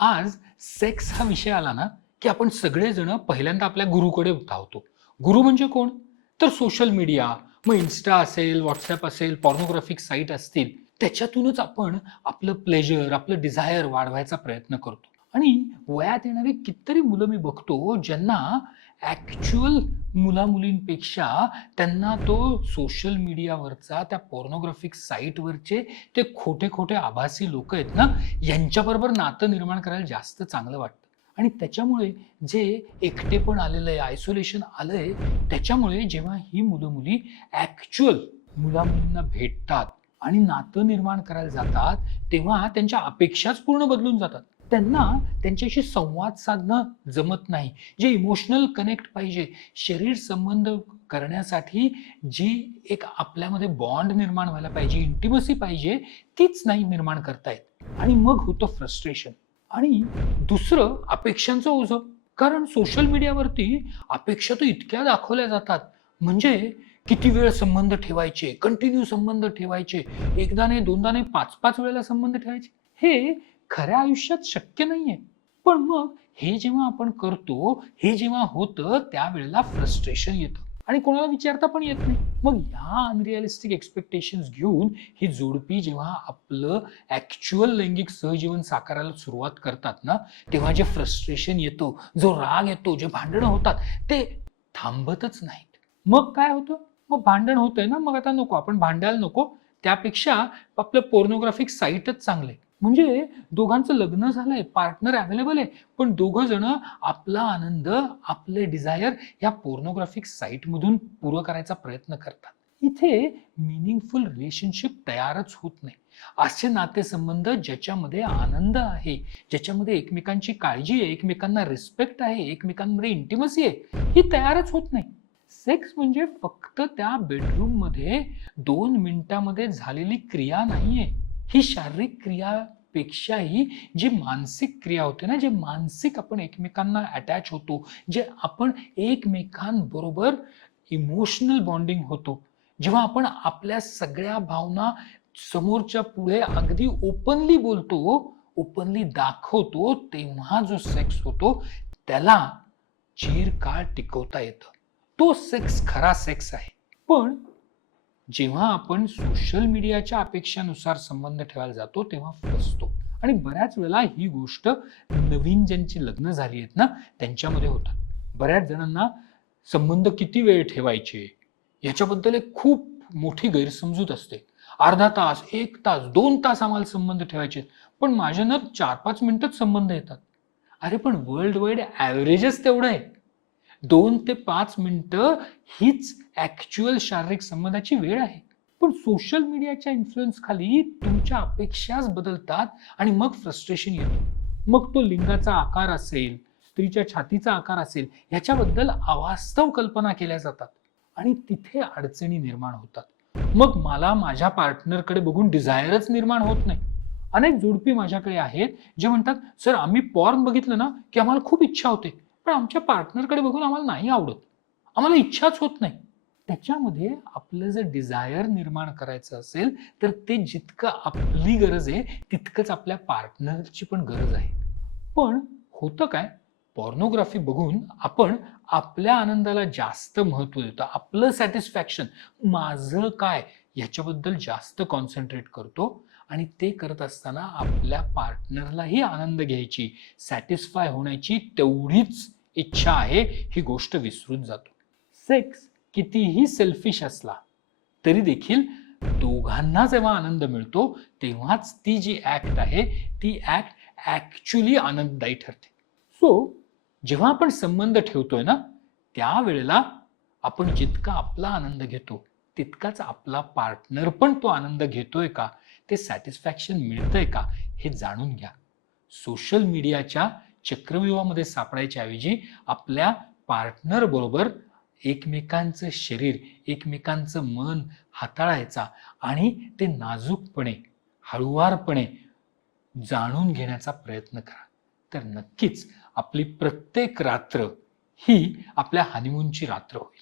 आज सेक्स हा विषय आला ना, की आपण सगळेजण पहिल्यांदा आपल्या गुरुकडे धावतो. गुरु म्हणजे कोण? तर सोशल मीडिया, मग Insta असेल, WhatsApp असेल, पॉर्नोग्राफिक साईट असतील, त्याच्यातूनच आपण आपलं प्लेजर, आपलं डिझायर वाढवायचा प्रयत्न करतो. आणि वयात येणारी कितीतरी मुलं मी बघतो, ज्यांना ॲक्चुअल मुला-मुलींपेक्षा त्यांना तो सोशल मीडियावरचा त्या पॉर्नोग्राफिक साईटवरचे ते खोटे-खोटे आभासी लोकं आहेत ना, यांच्याबरोबर नातं निर्माण करायला जास्त चांगलं वाटतं. आणि त्याच्यामुळे जे एकटेपण आलेलं आहे, आयसोलेशन आलंय, त्याच्यामुळे जेव्हा ही मुलं-मुली ॲक्चुअल मुला-मुलींना भेटतात आणि नातं निर्माण करायला जातात, तेव्हा त्यांच्या अपेक्षाच पूर्ण बदलून जातात. त्यांना त्यांच्याशी संवाद साधणं जमत नाही. जे इमोशनल कनेक्ट पाहिजे, शरीर संबंध करण्यासाठी जी एक आपल्यामध्ये बॉन्ड निर्माण व्हायला पाहिजे, इंटिमसी पाहिजे, तीच नाही निर्माण करता येत. आणि मग होतं फ्रस्ट्रेशन. आणि दुसरं अपेक्षांचं ओझं. कारण सोशल मीडियावरती अपेक्षा तर इतक्या दाखवल्या जातात. म्हणजे किती वेळ संबंध ठेवायचे, कंटिन्यू संबंध ठेवायचे, एकदा नाही, दोनदा नाही, 5-5 वेळेला संबंध ठेवायचे. हे खऱ्या आयुष्यात शक्य नाहीये. पण मग हे जेव्हा आपण करतो, हे जेव्हा होतं त्यावेळेला फ्रस्ट्रेशन येतं आणि कोणाला विचारता पण येत नाही. मग ह्या अनरिअलिस्टिक एक्स्पेक्टेशन्स घेऊन ही जोडपी जेव्हा आपलं ॲक्चुअल लैंगिक सहजीवन साकारायला सुरुवात करतात ना, तेव्हा जे फ्रस्ट्रेशन येतो, जो राग येतो, जे भांडणं होतात, ते थांबतच नाहीत. मग काय होतं? मग भांडण होतंय ना, मग आता नको, आपण भांडायला नको. त्यापेक्षा आपलं पोर्नोग्राफिक साईटच चांगलं आहे. म्हणजे दोघांचं लग्न झालंय, पार्टनर अवेलेबल आहे, पण दोघं जण आपला आनंद, आपले डिझायर या पोर्नोग्राफिक साईटमधून पुरं करायचा प्रयत्न करतात. इथे मीनिंगफुल रिलेशनशिप तयारच होत नाही. असे नातेसंबंध ज्याच्यामध्ये आनंद आहे, ज्याच्यामध्ये एकमेकांची काळजी आहे, एकमेकांना रिस्पेक्ट आहे, एकमेकांमध्ये इंटिमसी आहे, ही तयारच होत नाही. सेक्स म्हणजे फक्त त्या बेडरूममध्ये 2 मिनिटामध्ये झालेली क्रिया नाहीये. ही शारीरिक क्रियापेक्षाही जी मानसिक क्रिया होते ना, जे मानसिक आपण एकमेकांना अटॅच होतो, जे आपण एकमेकांबरोबर इमोशनल बॉन्डिंग होतो. जेव्हा आपण आपल्या सगळ्या भावना समोरच्या पुढे अगदी ओपनली बोलतो, ओपनली दाखवतो, तेव्हा जो सेक्स होतो, त्याला चिरकाळ टिकवता येतं. तो सेक्स खरा सेक्स आहे. पण जेव्हा आपण सोशल मीडियाच्या अपेक्षानुसार संबंध ठेवायला जातो, तेव्हा फसतो. आणि बऱ्याच वेळेला ही गोष्ट नवीन ज्यांची लग्न झाली आहेत ना, त्यांच्यामध्ये होतात. बऱ्याच जणांना संबंध किती वेळ ठेवायचे, याच्याबद्दल एक खूप मोठी गैरसमजूत असते. अर्धा तास, 1 तास, 2 तास आम्हाला संबंध ठेवायचे पण माझ्या ना 4-5 मिनिटच संबंध येतात. अरे पण वर्ल्ड वाईड ॲव्हरेजच तेवढं आहे. 2 ते 5 मिनिटं हीच ॲक्चुअल शारीरिक संबंधाची वेळ आहे. पण सोशल मीडियाच्या इन्फ्लुअन्स खाली तुमच्या अपेक्षाच बदलतात आणि मग फ्रस्ट्रेशन येतं. मग तो लिंगाचा आकार असेल, स्त्रीच्या छातीचा आकार असेल, ह्याच्याबद्दल अवास्तव कल्पना केल्या जातात आणि तिथे अडचणी निर्माण होतात. मग मला माझ्या पार्टनरकडे बघून डिझायरच निर्माण होत नाही. अनेक जोडपी माझ्याकडे आहेत, जे म्हणतात, "सर आम्ही पॉर्न बघितलं ना, की आम्हाला खूप इच्छा होते. पण आमच्या पार्टनरकडे बघून आम्हाला नाही आवडत. आम्हाला इच्छाच होत नाही." त्याच्यामध्ये आपलं जर डिझायर निर्माण करायचं असेल, तर ते जितकं आपली गरज आहे, तितकंच आपल्या पार्टनरची पण गरज आहे. पण होतं काय? पॉर्नोग्राफी बघून आपण आपल्या आनंदाला जास्त महत्त्व देतो. आपलं सॅटिस्फॅक्शन, माझं काय, ह्याच्याबद्दल जास्त कॉन्सन्ट्रेट करतो आणि ते करत असताना आपल्या पार्टनरलाही आनंद घ्यायची, सॅटिस्फाय होण्याची तेवढीच इच्छा आहे, ही गोष्ट विसरून जातो. सेक्स कितीही सेल्फिश असला तरी देखील दोघांना जेव्हा आनंद मिळतो, तेव्हाच ती जी ॲक्ट आहे, ती ॲक्ट ॲक्चुअली आनंददायी ठरते. सो जेव्हा आपण संबंध ठेवतोय ना, त्यावेळेला आपण जितका आपला आनंद घेतो, तितकाच आपला पार्टनर पण तो आनंद घेतोय का, ते सॅटिस्फॅक्शन मिळतंय का, हे जाणून घ्या. सोशल मीडियाच्या चक्रव्यूहामध्ये सापडायच्या ऐवजी आपल्या पार्टनर बरोबर एकमेकांचं शरीर, एकमेकांचं मन हाताळायचा आणि ते नाजूकपणे, हळुवारपणे जाणून घेण्याचा प्रयत्न करा. तर नक्कीच आपली प्रत्येक रात्र ही आपल्या हनीमूनची रात्र होईल.